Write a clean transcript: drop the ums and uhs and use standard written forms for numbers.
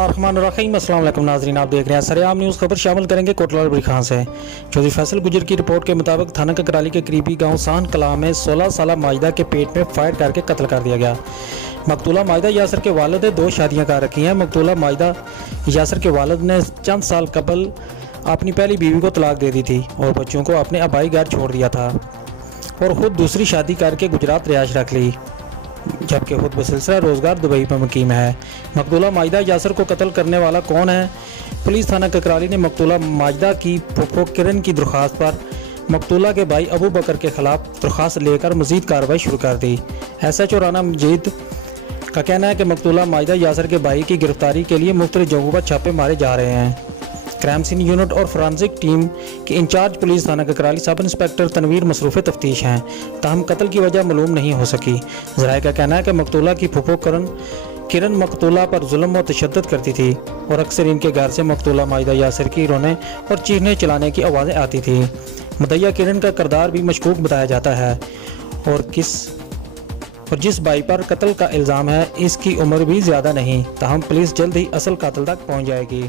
बिस्मिल्लाहिर्रहमानिर्रहीम। अस्सलाम वालेकुम नाज़रीन, आप देख रहे हैं सरेआम न्यूज़। खबर शामिल करेंगे कोटला बड़ी खां से। चौधरी फैसल गुजर की रिपोर्ट के मुताबिक थाना ककराली के करीबी गांव सान कला में 16 साल माजिदा के पेट में फायर करके कत्ल कर दिया गया। मकतूला माजिदा यासर के वालिद ने 2 शादियाँ कर रखी हैं। मकतूला माजिदा यासर के वालिद ने चंद साल कबल अपनी पहली बीवी को तलाक दे दी थी और बच्चों को अपने आबाई घर छोड़ दिया था और ख़ुद दूसरी शादी करके गुजरात रिहाइश रख ली, जबकि खुद बसिलसिला रोज़गार दुबई में मुकीम है। मकतूला माजिदा यासर को कत्ल करने वाला कौन है? पुलिस थाना ककराली ने मकतूला माजिदा की फूफो किरण की दरख्वास्त पर मकतूला के भाई अबू बकर के खिलाफ दरख्वास्त लेकर मजीद कार्रवाई शुरू कर दी। SHO राना मजीद का कहना है कि मकतूला माजिदा यासर के भाई की गिरफ्तारी के लिए मुख्तलिफ जगहों पर छापे मारे जा रहे हैं। क्राइम सीन यूनिट और फोरेंसिक टीम के इंचार्ज पुलिस थाना ककराली सब इंस्पेक्टर तनवीर मसरूफ़ तफ्तीश हैं, ताहम कत्ल की वजह मालूम नहीं हो सकी। ज़राए का कहना है कि मकतूला की फूफो किरण मकतूला पर जुल्म और तशद्दुद करती थी और अक्सर इनके घर से मकतूला माजिदा यासर की रोने और चीखने चलाने की आवाज़ें आती थी। मुद्दईया किरण का किरदार भी मशकूक बताया जाता है और जिस भाई पर कत्ल का इल्ज़ाम है इसकी उम्र भी ज़्यादा नहीं, ताहम पुलिस जल्द ही असल कातिल तक पहुँच जाएगी।